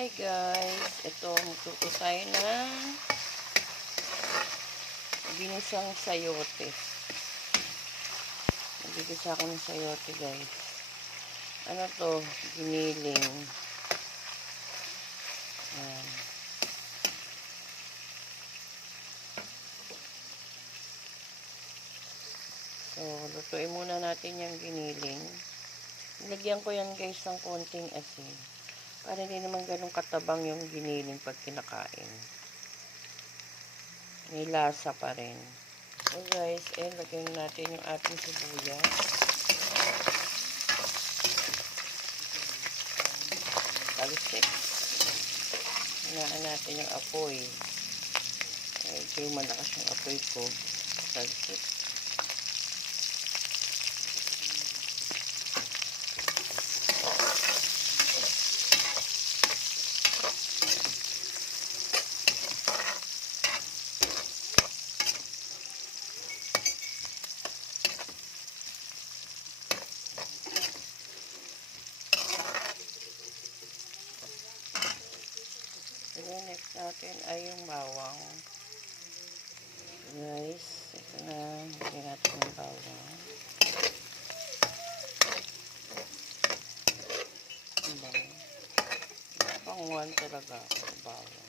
Hi guys, ito magluto tayo ng ginisang sayote. Nagigisa ako ng sayote guys. Ano to? Giniling. Ayan. So, lutuin muna natin yung giniling. Nilagyan ko yan guys ng konting asin. Para hindi naman ganun katabang yung giniling pag kinakain. May lasa pa rin. So guys, lagyan natin yung ating sibuyas. Talsik. Hinaan natin yung apoy. Medyo malakas yung apoy ko. Talsik. And next natin ay yung bawang. Guys, ito na. Lagyan natin yung bawang. Pang one talaga ang bawang.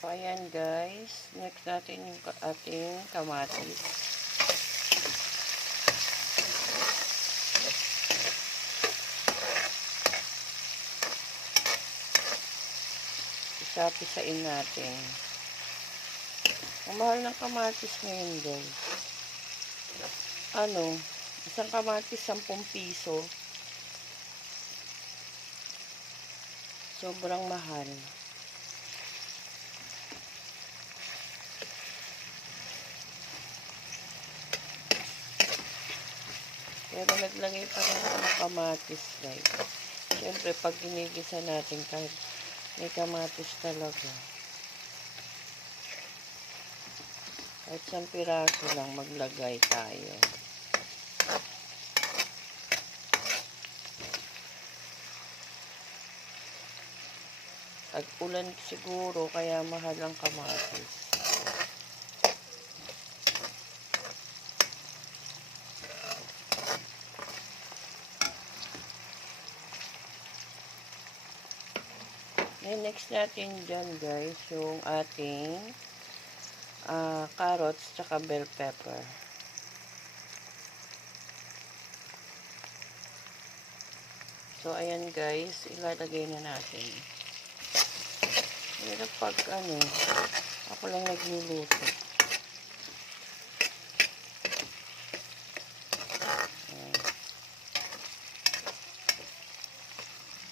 So, ayan guys. Next natin yung ating kamatis. Isa-pisain natin. Ang mahal ng kamatis ngayon guys. Isang kamatis 10 piso. Sobrang mahal. Pero naglagay pa rin ako ng kamatis guys. Siyempre pag ginigisa natin kahit may kamatis talaga. Kahit 1 piraso lang maglagay tayo. Tag-ulan siguro kaya mahal ang kamatis. And next natin dyan guys, yung ating carrots tsaka bell pepper. So, ayan guys, ilalagay na natin. Pero pag ako lang nagluluto.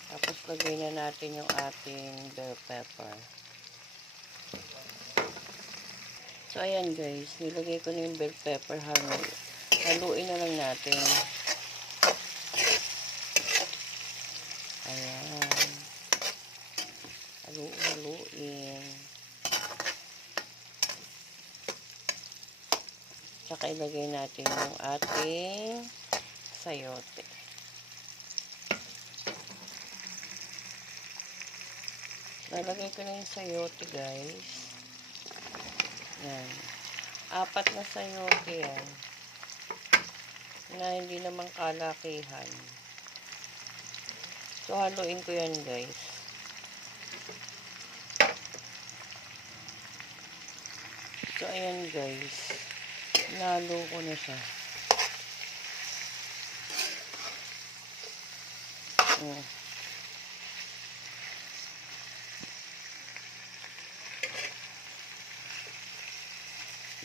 Tapos, lagay na natin yung ating bell pepper. So, ayan guys, nilagay ko na yung bell pepper. Haluin na lang natin. Ayan. Haluin. Tsaka ilagay natin yung ating sayote. Lalagay ko na yung sayote guys. Yan. 4 na sayote yan. Na hindi naman kalakihan. So, haluin ko yan guys. So, ayan guys. Nalo ko na siya.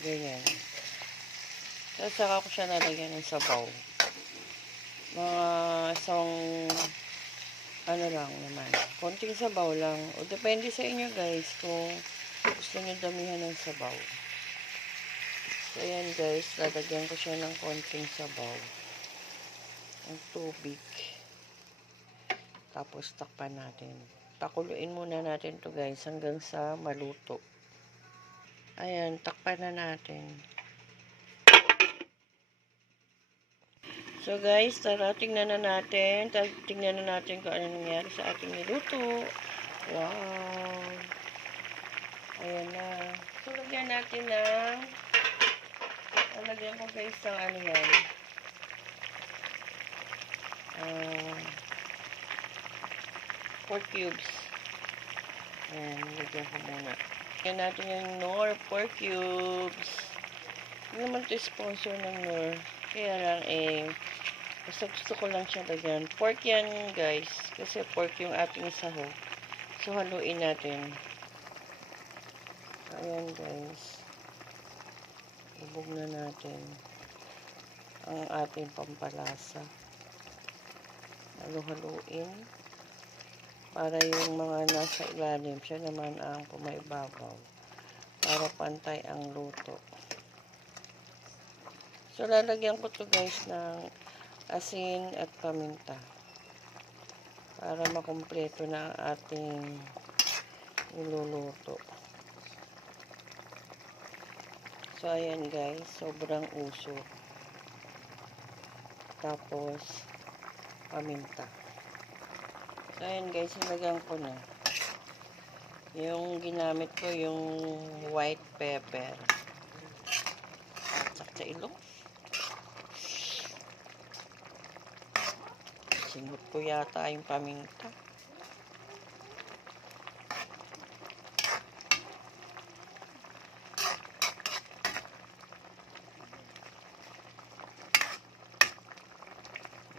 Ganyan. Tapos, saka ko siya nalagyan ng sabaw. Mga isang lang naman. Konting sabaw lang. O, depende sa inyo guys kung gusto nyo damihan ng sabaw. So, ayan guys. Lalagyan ko siya ng konting sabaw. Ang tubig. Tapos takpan natin. Pakuluin muna natin to guys hanggang sa maluto. Ayan, takpan na natin. So guys, tara tingnan na natin. Tingnan na natin kung ano nangyari sa ating niluto. Wow! Ayan na. So lagyan natin ng lagyan ko guys ng ano yan. Pork cubes. Ayan, lagyan ko muna. Lagyan natin yung Knorr pork cubes. Hindi naman ito sponsor ng Knorr. Kaya lang basta gusto ko lang siya lagyan. Pork yan guys. Kasi pork yung ating sahog. So haluin natin. Ayan guys. Ibog na natin ang ating pampalasa. Halo-haluin. Para yung mga nasa ilalim, siya naman ang pumaibabaw. Para pantay ang luto. So lalagyan ko to guys ng asin at paminta. Para makumpleto na ang ating niluluto. So, ayan guys. Sobrang uso. Tapos, paminta. So, ayan guys. Ilagyan ko na. Yung ginamit ko, yung white pepper. Saksa ilong. Singot ko yata yung paminta.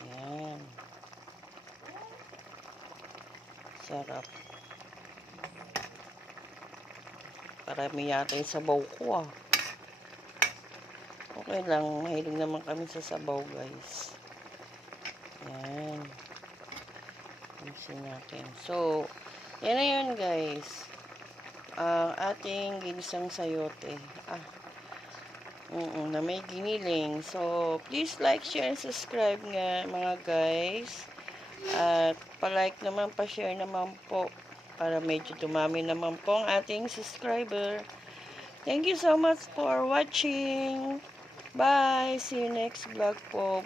Yan. Sarap. Parami yata yung sabaw ko ah. Okay lang. Mahilig naman kami sa sabaw guys. Yan. Mixin natin. So, yan na yun guys. Ang ating ginisang sayote. Na may giniling. So, please like, share, and subscribe nga mga guys. At pa-like naman, pa-share naman po. Para medyo dumami naman po ang ating subscriber. Thank you so much for watching. Bye! See you next vlog po.